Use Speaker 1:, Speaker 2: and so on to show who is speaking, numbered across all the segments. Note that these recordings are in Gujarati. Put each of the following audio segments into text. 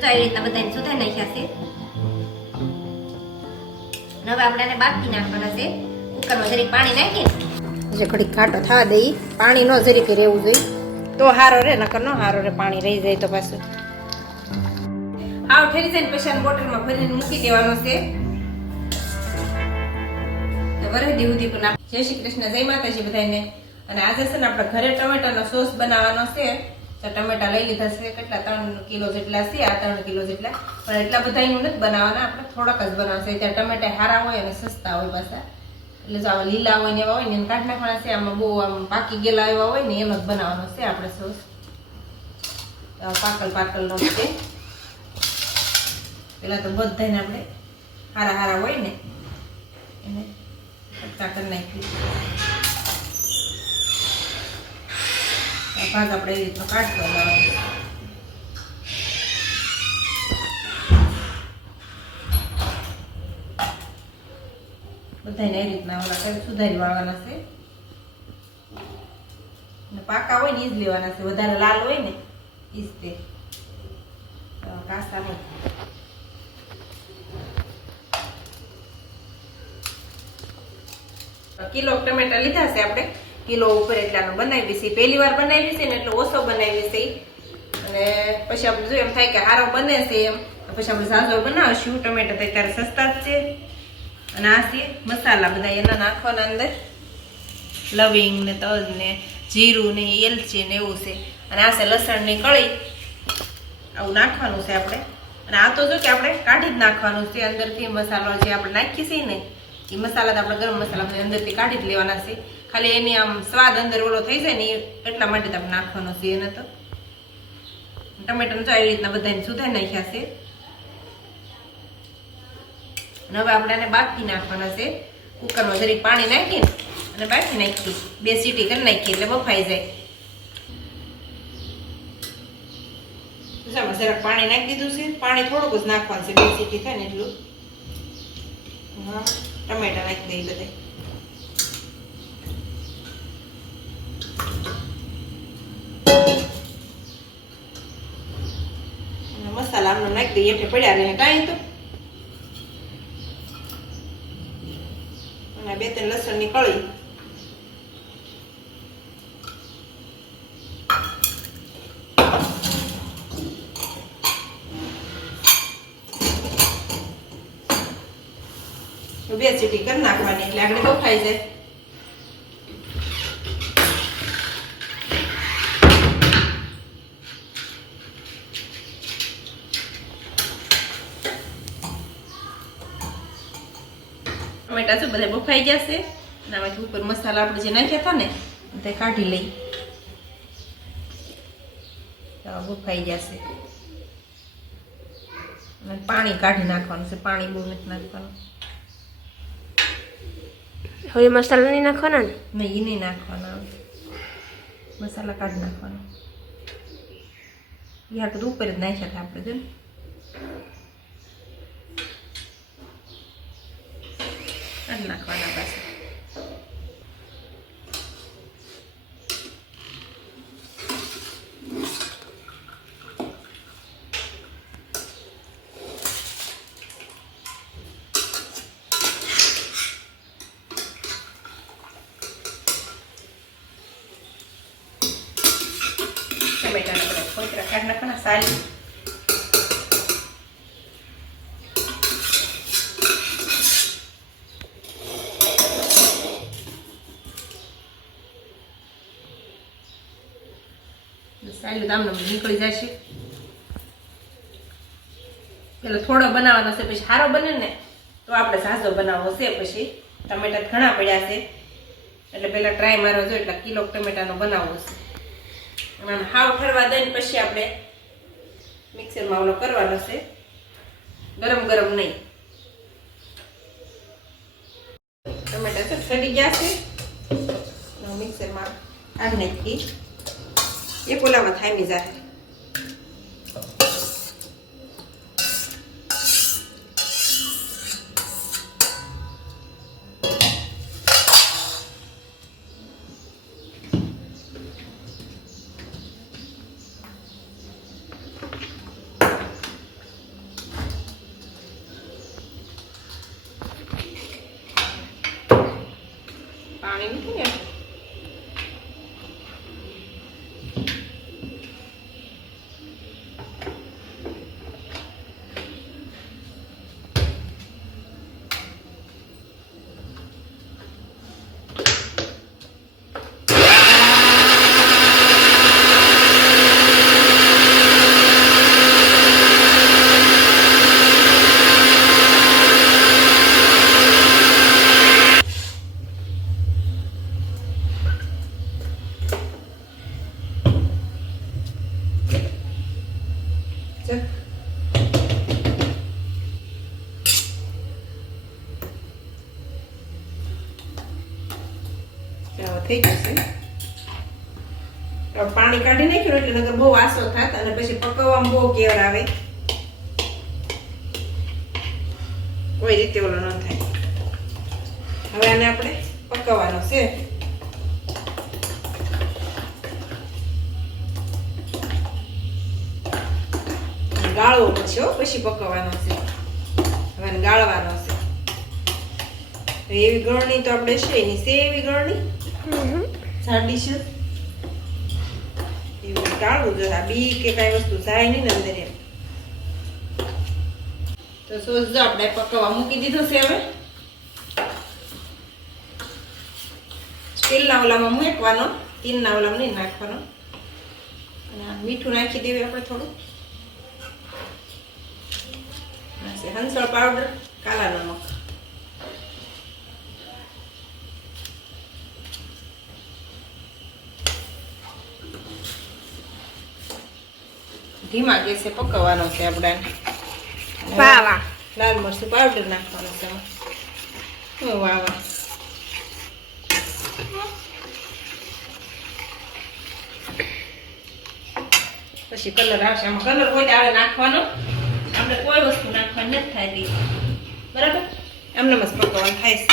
Speaker 1: તો આવી રીતના બધાને સુધારી નાખ્યા છે. હવે આપણે બાફી નાખવાના છે. કુકરમાં જરીક પાણી નાખીએ.
Speaker 2: જે ઘડી ઘાટો થવા દઈ પાણી નો જરીક રહેવું જોઈએ. તો હારો રે નકર નો હારો રે પાણી રહી જાય તો પાછું. હાવ ઠેરી જાય ને પછી બોટલમાં ભરીને મૂકી દેવાનો છે. વરદી પણ જય શ્રી કૃષ્ણ જય માતાજી બધાને અને આજે છે ને આપણે ઘરે ટમેટાનો સોસ બનાવવાનો છે. તો ટમેટા લઈ લીધા છે કેટલા? ત્રણ કિલો જેટલા છે, આ ત્રણ કિલો જેટલા. પણ એટલા બધા એનું નથી બનાવવાના, આપણે થોડાક જ બનાવશે ત્યાં ટમેટા હારા હોય અને સસ્તા હોય પાછા. એટલે જો આવા લીલા હોય ને એવા હોય ને એને કાઢ નાખવાના છે. આમાં બહુ આમ પાકી ગયેલા એવા હોય ને એનો જ બનાવવાનો છે આપણે સોસ. પાકલ પાકલનો છે. પેલા તો બધાને આપણે હારા હારા હોય ને, એને કરી નાખી આ ભાગ આપણે એ રીતનો કાઢતો લાવવાનો બધાને એ રીતના ઓલા સુધારી વાળવાના છે. પાકા હોય ને એ જ લેવાના છે. વધારે લાલ હોય ને એ જ તે. કાસ્તા કાસા નહીં કિલો ટમેટા લીધા છે આપણે. કિલો ઉપર એટલાનું બનાવી છે. પહેલી વાર બનાવી છે ને એટલે ઓછો બનાવી છે. અને પછી આપણે જોઈએ એમ થાય કે હારો બને છે એમ પછી આપણે ઝાઝો બનાવશું. ટમેટા તો અત્યારે સસ્તા જ છે. અને આ છે મસાલા બધા એના નાખવાના અંદર. લવિંગ ને તજ ને જીરું ને એલચી ને એવું છે. અને આ છે લસણની કળી. આવું નાખવાનું છે આપણે. અને આ તો જો કે આપણે કાઢી જ નાખવાનું છે. અંદરથી મસાલો જે આપણે નાખીએ છીએ ને, એ મસાલા તો આપણે ગરમ મસાલા અંદરથી કાઢી જ લેવાના છે. ખાલી એની આમ સ્વાદ અંદર ઓલો થઈ જાય ને એટલા માટે તમે નાખવાનો છે એને તો. ટમેટાને તો આવી રીતના બધાને સુધારી નાખ્યા છે. અને હવે આપણે બાફી નાખવાના છે. કુકરમાં જરીક પાણી નાખીને અને બાફી નાખી બે સીટી કરી નાખીએ એટલે બફાઈ જાય. જરાક પાણી નાખી દીધું છે. પાણી થોડુંક જ નાખવાનું છે. બે સીટી થાય ને એટલું. હા, ટમેટા નાખી દઈ બધે નાખી દઈએ એટલે પડ્યા રહે, કાંઈ તો. અને બે ત્રણ લસણની કળી. બે ચીટી કરી નાખવાની, એટલે આગળ બફાઈ જાય. ટમેટા છે બધા બફાઈ જશે. અને આમાંથી ઉપર મસાલા આપણે જે નાખ્યા હતા ને તે કાઢી લઈ. બફાઈ જશે. અને પાણી કાઢી નાખવાનું છે પાણી બહુ નથી નાખવાનું.
Speaker 3: હવે મસાલા નહીં નાખવાના ને?
Speaker 2: નહીં નહીં નાખવાના મસાલા કાઢી નાખવાના. યાર તો ઉપર જ નાખ્યા હતા આપણે જો ને. કાઢી નાખવાના પાછા ટમેટાના બધા ફોતરા કાઢી નાખવાના સાલી દામનો નીકળી જશે પેલો થોડો બનાવવાનો છે, પછી સારો બને ને, તો આપણે ઝાઝો બનાવવો છે પછી. ટમેટા ઘણા પડ્યા છે. એટલે પહેલાં ટ્રાય મારવો જોઈએ, એટલે કિલો ટમેટાનો બનાવવો છે. આમ હાવ ઠરવા દઈને પછી આપણે મિક્સરમાં ઓલો કરવાનો છે. ગરમ ગરમ નહીં. ટમેટા તો ઠરી ગયા છે. મિક્સરમાં કાઢી નાખી. یه گلم رو تایی می‌ذاره I mean, થઈ જશે. પાણી કાઢી નાખ્યું એટલે નગર બહુ આસો થાત અને પછી પકવવામાં બહુ કેવર આવે. કોઈ રીતે ઓલો ન થાય. હવે આને આપણે પકવવાનો છે. ગાળવો પછી પછી પકવવાનો છે. હવે ગાળવાનો છે. એવી ગળણી તો આપણે છે નહીં છે એવી ગળણી. છે એવું ટાળવું જોઈએ આ બી કે કાંઈ વસ્તુ જાય નહીં ને અંદર એમ. તો સોસ જો આપણે પકવવા મૂકી દીધો છે હવે. તેલ ઓલામાં મૂકવાનો. તીન ઓલામાં નહીં નાખવાનો. અને મીઠું નાખી દેવું આપણે થોડું. હંસળ પાવડર કાલા નમક. ધીમા ગેસે પકવવાનો છે આપણે. લાલ મરચું પાવડર નાખવાનો છે. એમાં. પછી કલર આવશે. આમાં કલર કોઈ આવે નાખવાનો. આપણે કોઈ વસ્તુ નાખવાની નથી થતી બરાબર? એમને મસ્ત પકવવાનું થાય છે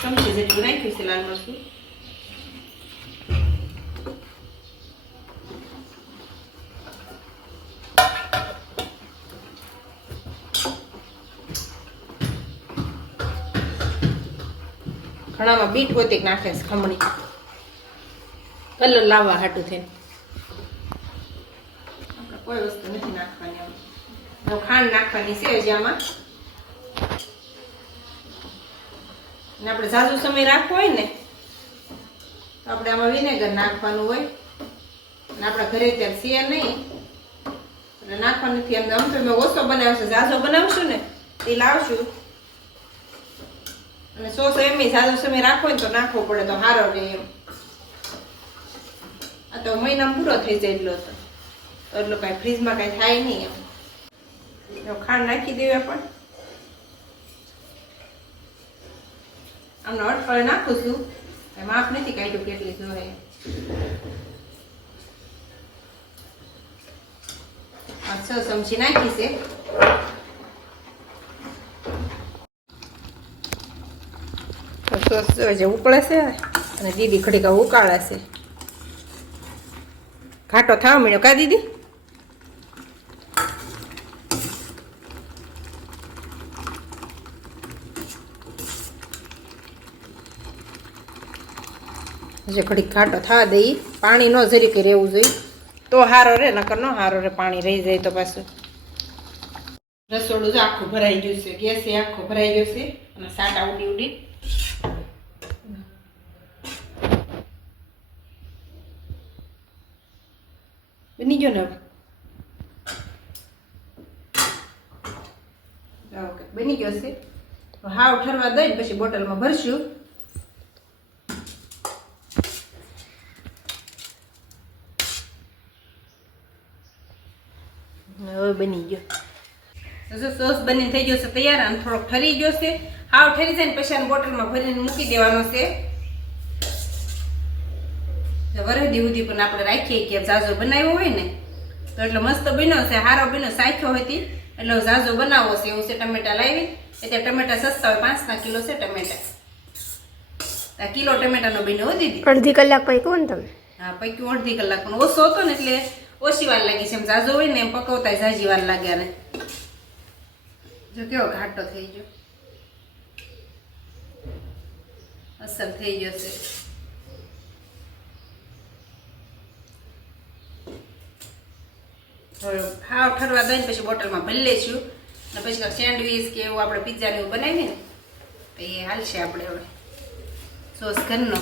Speaker 2: ચમચી જેટલું નાખ્યું છે લાલ મરચું ઘણામાં બીટ પોતે નાખે છે, ખમણી. કલર લાવવા હાટું થઈને. આપણે કોઈ વસ્તુ નથી નાખવાની ખાંડ નાખવાની છે હજી આપણે ઝાઝુ સમય રાખવો હોય ને, તો આપણે આમાં વિનેગર નાખવાનું હોય. અને આપણા ઘરે ત્યારે છે નહીં. નાખવાનું નથી. એમ આમ તો મેં ઓછો બનાવ્યો છે. ઝાઝો બનાવશું ને એ લાવશું. અને સોસ એમ સાદો સમય રાખો ને તો નાખવો પડે તો સારો રહે એમ. આ તો મહિના પૂરો થઈ જાય એટલો તો. એટલો કાંઈ ફ્રીજમાં કાંઈ થાય નહીં એમ. ખાંડ નાખી દેવી પણ આમને અટકળે નાખું છું. માફ નથી કાઢ્યું કેટલી જોઈએ સમજી છ ચમચી નાખી છે. સોસ જો છે ઉકળે છે અને દીદી ઘડીક ઉકાળે છે. ઘાટો થવા મળ્યો કા દીદી? હજી ઘડીક ઘાટો થવા દઈ, પાણી ન જરીકે રહેવું જોઈએ. તો હારો રે, નકર ન હારો રે, પાણી રહી જાય તો પાછું. રસોડું જ આખું ભરાઈ ગયું છે, ગેસ એ આખું ભરાઈ ગયું છે અને સાટા ઉડી ઉડી બની ગયો ને હવે ઓકે બની ગયો છે. હવે ઠરવા દઈ ને પછી બોટલમાં ભરશું. હવે બની ગયો. જો સોસ બની થઈ ગયો છે તૈયાર અને થોડોક ઠરી ગયો છે. હાવ ઠરી જાય ને પછી આને બોટલમાં ભરીને મૂકી દેવાનો છે. વરદી સુધી પણ આપણે રાખીએ કે ઝાઝો બનાવ્યો હોય ને તો એટલે મસ્ત બન્યો છે હારો બન્યો સાખ્યો હતી એટલે ઝાઝો બનાવવો છે એવું છે ટમેટા લાવી. એટલે ટમેટા સસ્તા હોય પાંચના કિલો છે ટમેટા. આ કિલો ટમેટાનો બન્યો દીદી.
Speaker 3: અડધી કલાક પૈક્યું ને તમે?
Speaker 2: હા પૈક્યું અડધી કલાક પણ ઓછો હતો ને એટલે ઓછી વાર લાગી છે. એમ ઝાઝો હોય ને એમ પકવતા ઝાઝી વાર લાગ્યા ને જો કેવો ઘાટો થઈ ગયો. અસર થઈ ગયો છે. હવે ઠરવા દઈને પછી બોટલમાં ભરી લઈશું. ને પછી કાંઈક સેન્ડવીચ કે એવું આપણે પીઝા ને એવું બનાવીએ ને, તો એ હાલશે આપણે હવે. સોસ ઘરનો.